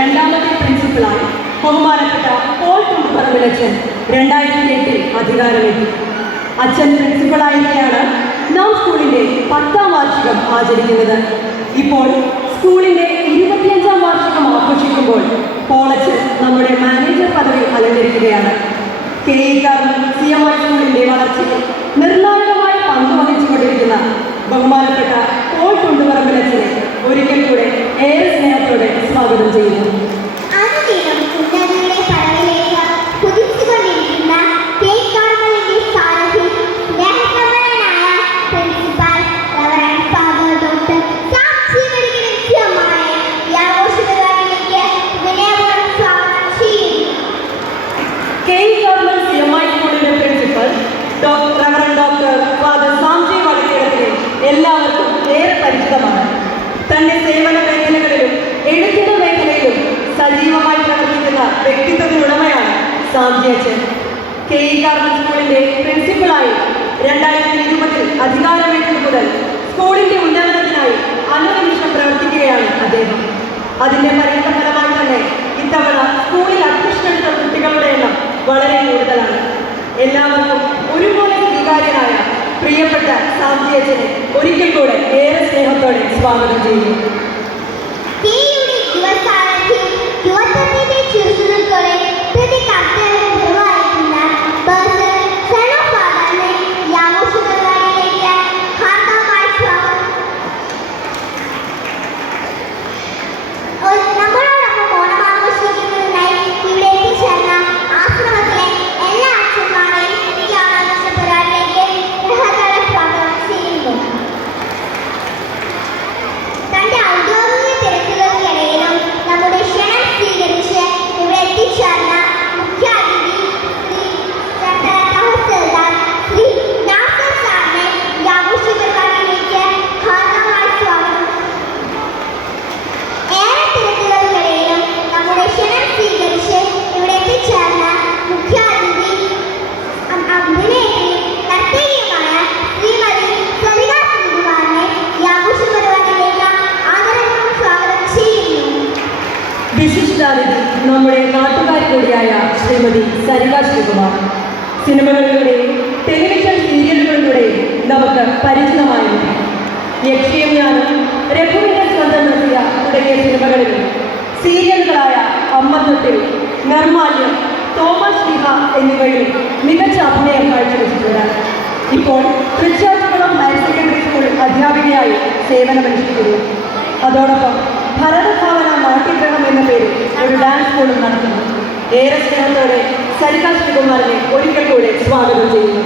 രണ്ടാമത്തെ പ്രിൻസിപ്പലായി ബഹുമാനപ്പെട്ട പോൾ തുണ്ടുപറമ്പിലച്ചൻ 2008 അധികാരമേറ്റു. അച്ഛൻ പ്രിൻസിപ്പലായിരിക്കെയാണ് നാം സ്കൂളിൻ്റെ 10ാം വാർഷികം ആചരിക്കുന്നത്. ഇപ്പോൾ സ്കൂളിൻ്റെ 25ാം വാർഷികം ആഘോഷിക്കുമ്പോൾ പോളച്ചൻ നമ്മുടെ മാനേജർ പദവി അലങ്കരിക്കുകയാണ്. CMI സ്കൂളിൻ്റെ വളർച്ചയിൽ നിർണായകമായ പങ്ക് വഹിച്ചുകൊണ്ടിരിക്കുന്ന ബഹുമാനപ്പെട്ട പോൾ തുണ്ടുപറമ്പിലച്ചനെ ഒരിക്കൽ കൂടെ ഏറെ സ്നേഹത്തോടെ സ്വാഗതം ചെയ്യുന്നു. എല്ലാവർക്കും ഏറെ പരിചിതമാണ്. തന്റെ സേവന മേഖലകളിലും എഴുത്തിന്റെ മേഖലയിലും സജീവമായി പ്രവർത്തിക്കുന്ന വ്യക്തിത്വത്തിനുടമയാണ് സാംജി അച്ഛൻ. ഗവൺമെന്റ് സ്കൂളിന്റെ പ്രിൻസിപ്പലായി 2020 അധികാരമേറ്റത് മുതൽ സ്കൂളിന്റെ ഉന്നമനത്തിനായി അനുനിമിഷം പ്രവർത്തിക്കുകയാണ് അദ്ദേഹം. അതിന്റെ പരിണതഫലമായി തന്നെ ഇത്തവണ സ്കൂളിൽ അഡ്മിഷൻ എടുത്ത കുട്ടികളുടെ എണ്ണം വളരെ കൂടുതലാണ്. എല്ലാവർക്കും ഒരുപോലെ സ്വീകാര്യനായ പ്രിയപ്പെട്ട സാംജി അച്ഛനെ ഒരിക്കൽ കൂടെ ഏറെ സ്നേഹത്തോടെ സ്വാഗതം ചെയ്യുന്നു. നമ്മുടെ നാട്ടുകാരി കൂടിയായ ശ്രീമതി സരിക ശ്രീകുമാർ സിനിമകളിലൂടെയും ടെലിവിഷൻ സീരിയലുകളിലൂടെയും നമുക്ക് പരിചിതമായിരുന്നു. യക്ഷിയും ഞാനും, രഘുവിന്റെ സ്വന്തം നദിയ തുടങ്ങിയ സിനിമകളിലും സീരിയലുകളായ അമ്മത്തൊട്ടിൽ, നിർമാല്യം, തോമസ് ലിഹ എന്നിവയിലും മികച്ച അഭിനയം കാഴ്ചവെച്ചിട്ടുണ്ട്. ഇപ്പോൾ തൃശ്ശൂർകുളം ഹയർ സെക്കൻഡറി സ്കൂൾ അധ്യാപികയായി സേവനമനുഷ്ഠിക്കുന്നു. അതോടൊപ്പം ഭരതഭാവന നാട്യഗ്രഹം എന്ന പേരിൽ ഒരു ഡാൻസ് സ്കൂളും നടത്തുന്നു. ഏറെ സ്നേഹത്തോടെ സരിക ശ്രീകുമാറിനെ ഒരിക്കൽ കൂടെ സ്വാഗതം ചെയ്യുന്നു.